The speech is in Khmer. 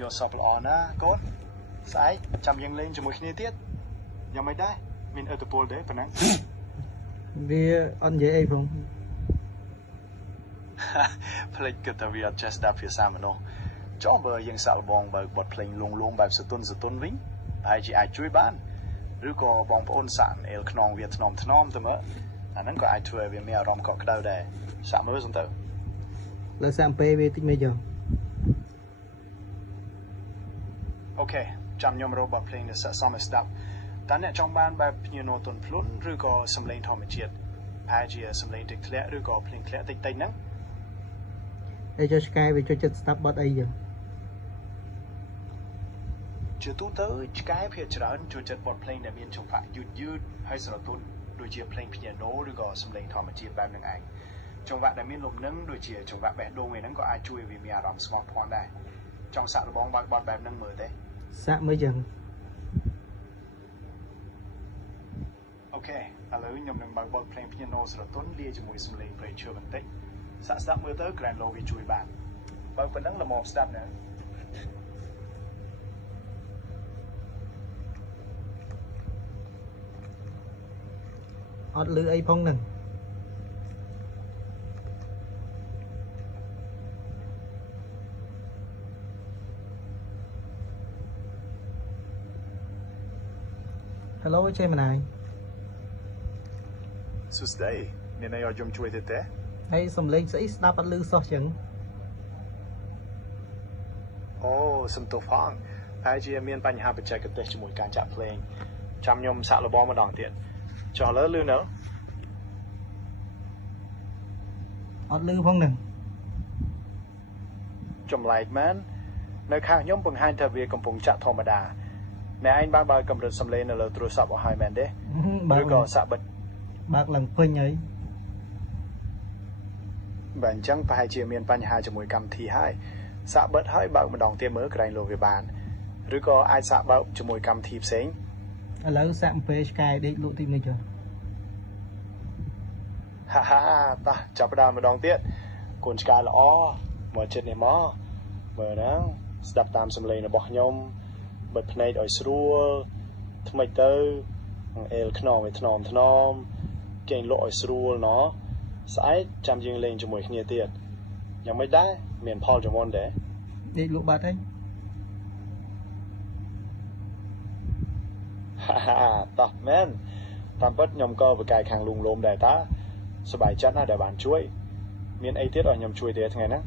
យកសពល្អណាកូនស្អែកចាំយើងលេងជាមួយគ្នាទៀតយ៉ាងមិនដែរមានឥទ្ធិពលទេប៉ុណ្ណឹងវាអត់និយាយអីផងផ្លេចគិតថាវាអត់ចេះស្ដាប់ភាសាមនុស្សចុះបើយើងសាក់លបងបើបត់ភ្លេងលងបែបសតុនវិញហើយជាអាចជួយបានឬក៏បងប្អូនសាក់អេលខ្នងវាថ្នមទៅមើលអាហ្នឹងក៏អាចធ្វើឲ្យវាមានអារម្មណ៍កក់ក្ដៅដែរសាក់មើលសិនទៅលើសាក់ពេលវាតិចមិនយកអូខេចាំខ្ញុំរកបទភ្លេងដែលស័ក្តិសមឲ្យស្ដាប់តើអ្នកចង់បានបែបភ្ញៀវណូទន់ភ្លុនឬក៏សំឡេងធម្មជាតិហើយជាសំឡេងទឹកធ្លាក់ឬក៏ភ្លេងធ្លាក់តិចហ្នឹងឯចុះឆ្កែវាចូលចិត្តស្ដាប់បទអីចឹងជាទូទៅឆ្កែភាគច្រើនចូលចិត្តបទភ្លេងដែលមានចង្វាក់យឺតហើយស្រទន់ដូចជាភ្លេងព្យ៉ាណូឬក៏សំឡេងធម្មជាតិបែបហ្នឹងឯងចង្វាក់ដែលមានលំនឹងដូចជាចង្វាក់បេះដូងឯហ្នឹងក៏អាចជួយឲ្យវាមានអារម្មណ៍ស្ងប់ធ្ងន់ដែរចង់សាក់លបងបើកបទបែបហ្នឹងមើលទេសាក់មើលចឹងអូខេឥឡូវខ្ញុំនឹងបើកបទភ្លេងព្យ៉ាណូស្រទន់លាយជាមួយសំឡេងព្រៃឈើបន្តិចសាក់ស្ដាប់មើលទៅ Grand Lo វាជួយបានបើប៉ុណ្ណឹងល្មមស្ដាប់ណាអត់លឺអីផងហ្នឹងHello ចេះម្នាយសួស្ដីមានអីឲ្យខ្ញុំជួយទេហើយសំឡេងស្អីស្ដាប់អត់លឺសោះចឹងអូសំទោសផងហើយជាមានបញ្ហាបច្ចេកទេសជាមួយការចាក់ភ្លេងចាំខ្ញុំសាក់លបងម្ដងទៀតចុះឥឡូវលឺនៅអត់លឺផងហ្នឹងចម្លែកមែននៅខាងខ្ញុំបង្ហាញថាវាកំពុងចាក់ធម្មតាអ្នកឯងបានបើកម្រិតសំឡេងនៅលើទូរស័ព្ទអស់ហើយមែនទេឬក៏សាក់បិទបើកឡើងពេញហើយបើអញ្ចឹងប្រហែលជាមានបញ្ហាជាមួយកម្មវិធីហើយសាក់បិទហើយបើកម្ដងទៀតមើលក្រែងលោវាបានឬក៏អាចសាក់បើកជាមួយកម្មវិធីផ្សេងឥឡូវសាក់អំពេលឆ្កែដេកលក់ទីនេះចុះហាតោះចាប់ផ្ដើមម្ដងទៀតកូនឆ្កែល្អមកចិត្តនេះមកមើលហ្នឹងស្ដាប់តាមសំឡេងរបស់ខ្ញុំបិទភ្នែកឲ្យស្រួលថ្មិចទៅអេលខ្នងវាថ្នមគេងលក់ឲ្យស្រួលណោះស្អែកចាំយើងលេងជាមួយគ្នាទៀតយ៉ាងមិនដែរមានផលចំនួនដែរដេកលក់បាត់ហើយតោះមែនតាមពិតខ្ញុំក៏បកកាយខាងលួងលោមដែរតាសប្បាយចិត្តណាស់ដែលបានជួយមានអីទៀតឲ្យខ្ញុំជួយទេថ្ងៃហ្នឹង